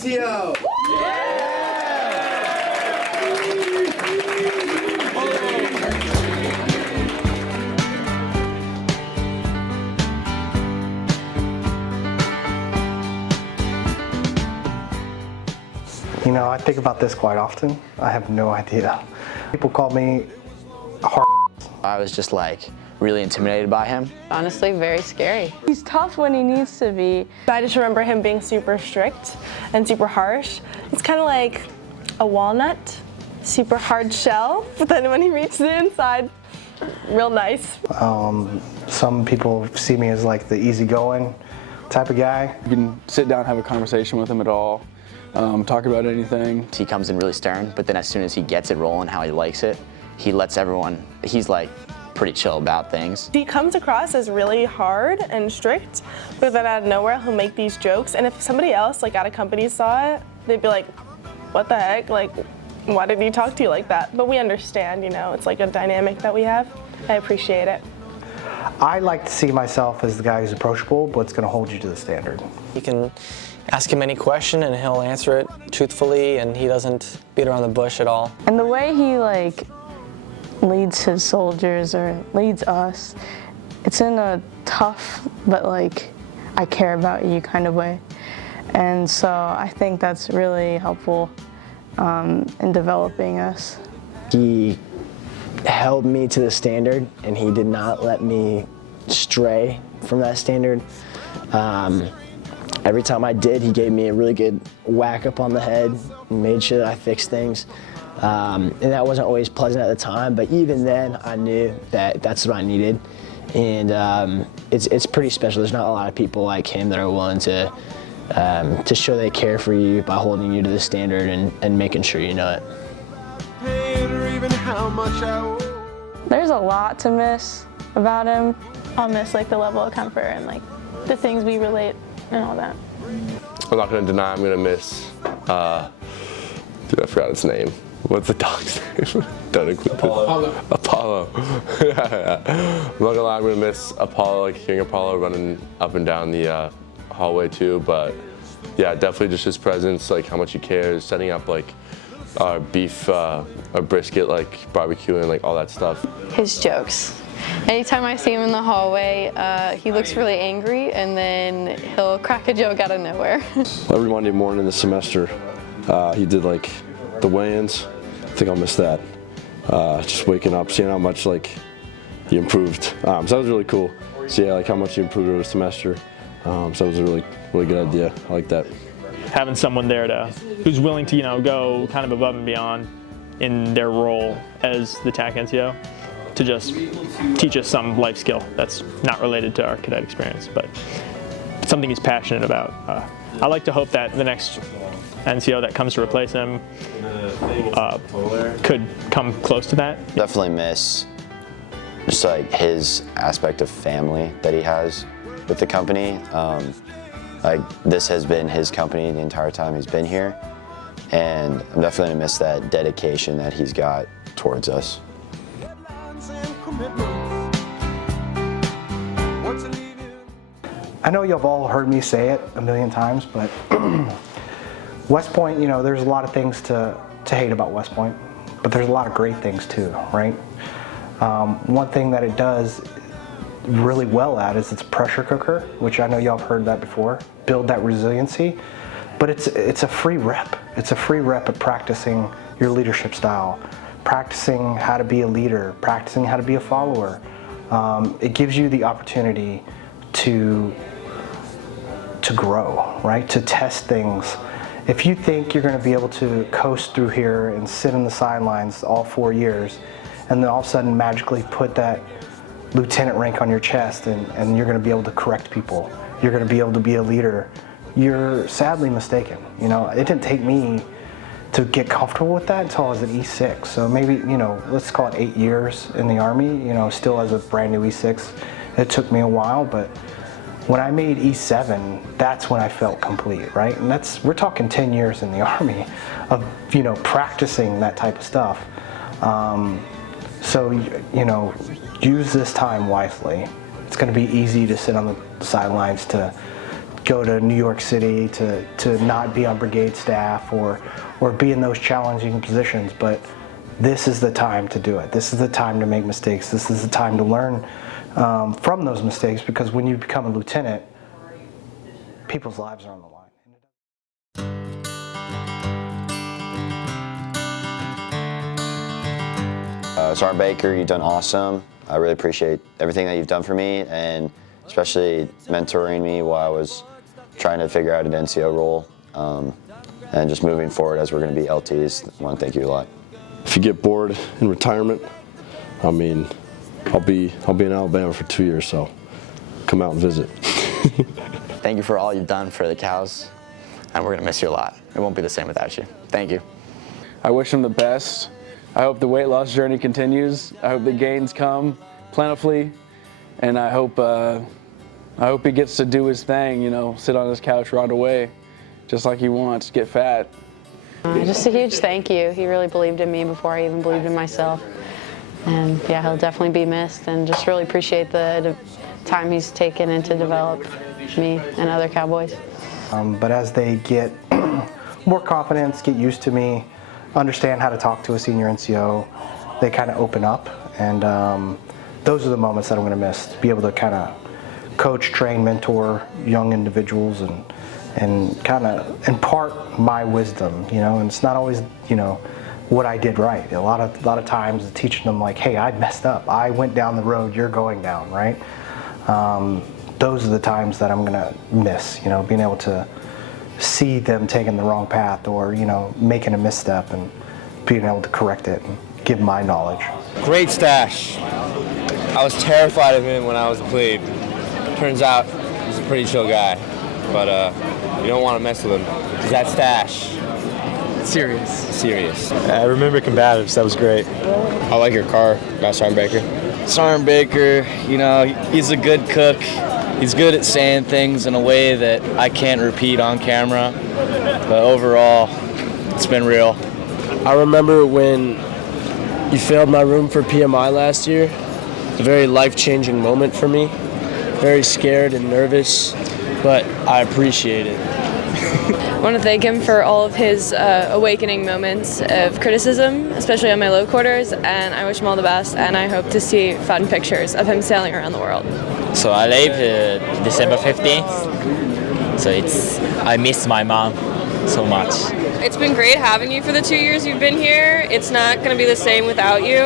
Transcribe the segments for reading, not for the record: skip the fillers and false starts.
NCO! You know, I think about this quite often. I have no idea. People call me hard. I was just like really intimidated by him. Honestly, very scary. He's tough when he needs to be. I just remember him being super strict and super harsh. It's kind of like a walnut, super hard shell, but then when he reaches the inside, real nice. Some people see me as like the easygoing type of guy. You can sit down and have a conversation with him at all, talk about anything. He comes in really stern, but then as soon as he gets it rolling how he likes it, he lets everyone, he's like pretty chill about things. He comes across as really hard and strict, but then out of nowhere he'll make these jokes, and if somebody else like at a company saw it, they'd be like, what the heck, like why did he talk to you like that? But we understand, you know, it's like a dynamic that we have. I appreciate it. I like to see myself as the guy who's approachable, but it's going to hold you to the standard. You can ask him any question and he'll answer it truthfully, and he doesn't beat around the bush at all. And the way he like leads his soldiers or leads us, it's in a tough but like I care about you kind of way. And so I think that's really helpful in developing us. He held me to the standard and he did not let me stray from that standard. Every time I did, he gave me a really good whack up on the head and made sure that I fixed things. And that wasn't always pleasant at the time, but even then I knew that that's what I needed. And it's pretty special. There's not a lot of people like him that are willing to show they care for you by holding you to the standard and making sure you know it. There's a lot to miss about him. I'll miss like the level of comfort and like the things we relate and all that. I'm not gonna deny I'm gonna miss, dude, I forgot his name. What's the dog's name? Don't include Apollo. Yeah. I'm not gonna lie, I'm gonna miss Apollo, like hearing Apollo running up and down the hallway too, but yeah, definitely just his presence, like how much he cares, setting up like our beef, our brisket, like barbecuing, like all that stuff. His jokes. Anytime I see him in the hallway, he looks really angry, and then he'll crack a joke out of nowhere. Every Monday morning in the semester, he did like the weigh-ins. I think I'll miss that. Just waking up, seeing how much like he improved. So that was really cool. See like how much he improved over the semester. So that was a really good idea. I like that. Having someone there who's willing to, you know, go kind of above and beyond in their role as the TAC NCO to just teach us some life skill that's not related to our cadet experience, but something he's passionate about. I like to hope that the next NCO that comes to replace him could come close to that. Definitely miss just like his aspect of family that he has with the company. Like this has been his company the entire time he's been here, and I'm definitely gonna miss that dedication that he's got towards us. I know you've all heard me say it a million times, but West Point, you know, there's a lot of things to hate about West Point, but there's a lot of great things too, right? One thing that it does really well at is it's a pressure cooker, which I know y'all have heard that before, build that resiliency, but it's a free rep. It's a free rep at practicing your leadership style, practicing how to be a leader, practicing how to be a follower. It gives you the opportunity to grow, right? To test things. If you think you're going to be able to coast through here and sit in the sidelines all 4 years, and then all of a sudden magically put that lieutenant rank on your chest and you're going to be able to correct people, you're going to be able to be a leader, you're sadly mistaken. You know, it didn't take me to get comfortable with that until I was at E6. So maybe, you know, let's call it 8 years in the Army, you know, still as a brand new E6. It took me a while, but when I made E7, that's when I felt complete, right? And we're talking 10 years in the Army of, you know, practicing that type of stuff. So, you know, use this time wisely. It's going to be easy to sit on the sidelines to go to New York City to not be on brigade staff or be in those challenging positions, but this is the time to do it. This is the time to make mistakes. This is the time to learn from those mistakes, because when you become a lieutenant, people's lives are on the line. Sergeant Boeker, you've done awesome. I really appreciate everything that you've done for me, and especially mentoring me while I was trying to figure out an NCO role. And just moving forward as we're going to be LTs, I want to thank you a lot. If you get bored in retirement, I mean, I'll be in Alabama for 2 years, so come out and visit. Thank you for all you've done for the Cows, and we're going to miss you a lot. It won't be the same without you. Thank you. I wish him the best. I hope the weight loss journey continues. I hope the gains come plentifully, and I hope he gets to do his thing, you know, sit on his couch, rot away, just like he wants, get fat. Just a huge thank you. He really believed in me before I even believed in myself. And yeah, he'll definitely be missed, and just really appreciate the time he's taken in to develop me and other Cowboys. But as they get more confidence, get used to me, understand how to talk to a senior NCO, they kind of open up, and those are the moments that I'm going to miss, to be able to kind of coach, train, mentor young individuals and kind of impart my wisdom, you know, and it's not always, you know, what I did right. A lot of times teaching them like, hey, I messed up. I went down the road you're going down, right? Those are the times that I'm going to miss, you know, being able to see them taking the wrong path or, you know, making a misstep and being able to correct it and give my knowledge. Great stash. I was terrified of him when I was a plebe. Turns out he's a pretty chill guy, but you don't want to mess with him because that stash. Serious. I remember combatives. That was great. I like your car, Sergeant Boeker. Sergeant Boeker, you know, he's a good cook. He's good at saying things in a way that I can't repeat on camera, but overall, it's been real. I remember when you failed my room for PMI last year. It's a very life-changing moment for me. Very scared and nervous, but I appreciate it. I want to thank him for all of his awakening moments of criticism, especially on my low quarters, and I wish him all the best, and I hope to see fun pictures of him sailing around the world. So I leave December 15th, so I miss my mom so much. It's been great having you for the 2 years you've been here. It's not going to be the same without you,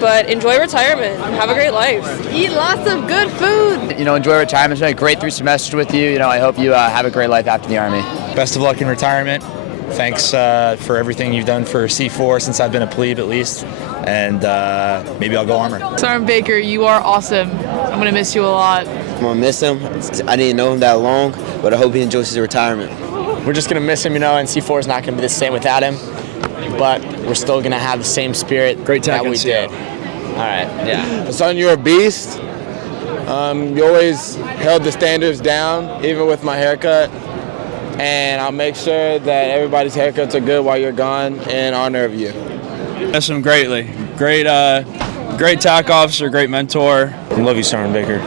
but enjoy retirement. Have a great life. Eat lots of good food. You know, enjoy retirement. It's been a great 3 semesters with you. You know, I hope you have a great life after the Army. Best of luck in retirement. Thanks for everything you've done for C4 since I've been a plebe at least, and maybe I'll go armor. Sergeant Boeker, you are awesome. I'm going to miss you a lot. I'm going to miss him. I didn't know him that long, but I hope he enjoys his retirement. We're just going to miss him, you know, and C4 is not going to be the same without him, but we're still going to have the same spirit that we did. All right, yeah. Son, you're a beast. You always held the standards down, even with my haircut, and I'll make sure that everybody's haircuts are good while you're gone in honor of you. Miss him greatly. Great TAC officer, great mentor. I love you, Sergeant Boeker.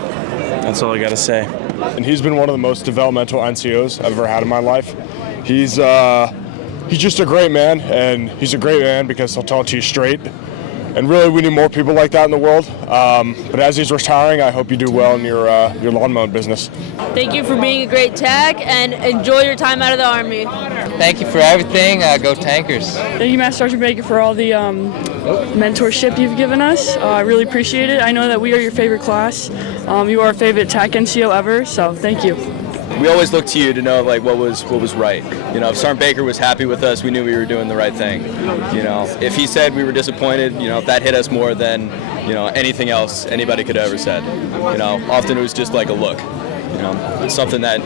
That's all I got to say. And he's been one of the most developmental NCOs I've ever had in my life. He's just a great man, and he's a great man because he'll talk to you straight. And really, we need more people like that in the world. But as he's retiring, I hope you do well in your lawn mowing business. Thank you for being a great TAC, and enjoy your time out of the Army. Thank you for everything. Go Tankers. Thank you, Master Sergeant Boeker, for all the mentorship you've given us. I really appreciate it. I know that we are your favorite class. You are our favorite TAC NCO ever, so thank you. We always look to you to know like what was right. You know, if Sergeant Boeker was happy with us, we knew we were doing the right thing. You know, if he said we were disappointed, you know, that hit us more than, you know, anything else anybody could have ever said. You know, often it was just like a look. You know, it's something that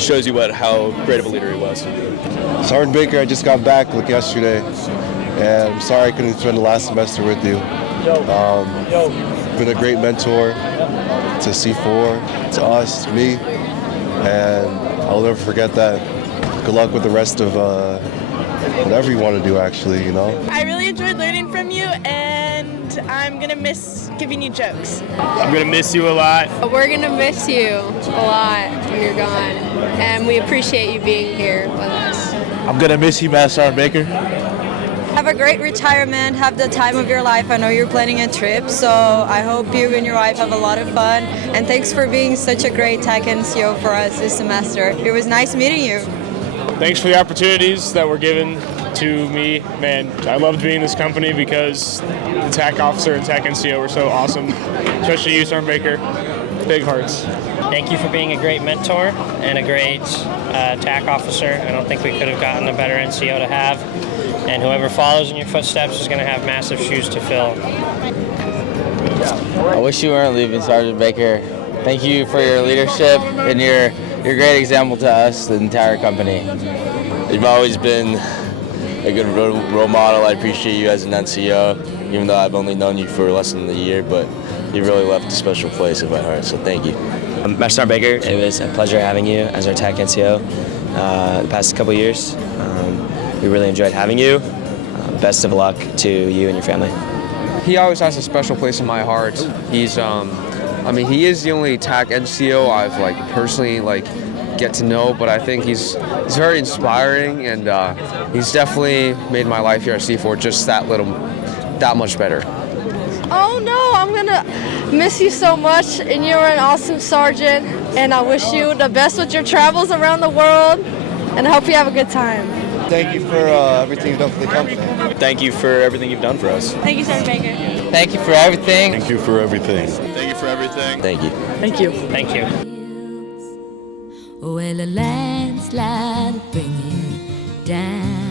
shows you how great of a leader he was. Sergeant Boeker, I just got back yesterday, and I'm sorry I couldn't spend the last semester with you. Been a great mentor to C4, to us, to me, and I'll never forget that. Good luck with the rest of whatever you want to do, actually, you know. I really enjoyed learning from you, and I'm going to miss giving you jokes. I'm gonna miss you a lot. We're gonna miss you a lot when you're gone, and we appreciate you being here with us. I'm gonna miss you, Master Sergeant Baker. Have a great retirement. Have the time of your life. I know you're planning a trip, so I hope you and your wife have a lot of fun. And thanks for being such a great tech NCO for us this semester. It was nice meeting you. Thanks for the opportunities that were given to me. Man, I loved being in this company because the TAC officer and TAC NCO were so awesome, especially you, Sergeant Baker. Big hearts. Thank you for being a great mentor and a great TAC officer. I don't think we could have gotten a better NCO to have. And whoever follows in your footsteps is going to have massive shoes to fill. I wish you weren't leaving, Sergeant Baker. Thank you for your leadership and your great example to us, the entire company. You've always been a good role model. I appreciate you as an NCO, even though I've only known you for less than a year, but you really left a special place in my heart, so thank you. Master Sergeant Baker, it was a pleasure having you as our TAC NCO the past couple years. We really enjoyed having you. Best of luck to you and your family. He always has a special place in my heart. He's, he is the only TAC NCO I've personally get to know, but I think he's very inspiring, and he's definitely made my life here at C4 just that much better. Oh no, I'm gonna miss you so much, and you're an awesome sergeant, and I wish you the best with your travels around the world, and I hope you have a good time. Thank you for everything you've done for the company. Thank you for everything you've done for us. Thank you, Sergeant Baker. Thank you for everything. Thank you for everything. Thank you for everything. Thank you. Thank you. Thank you. Well, a landslide bringing down.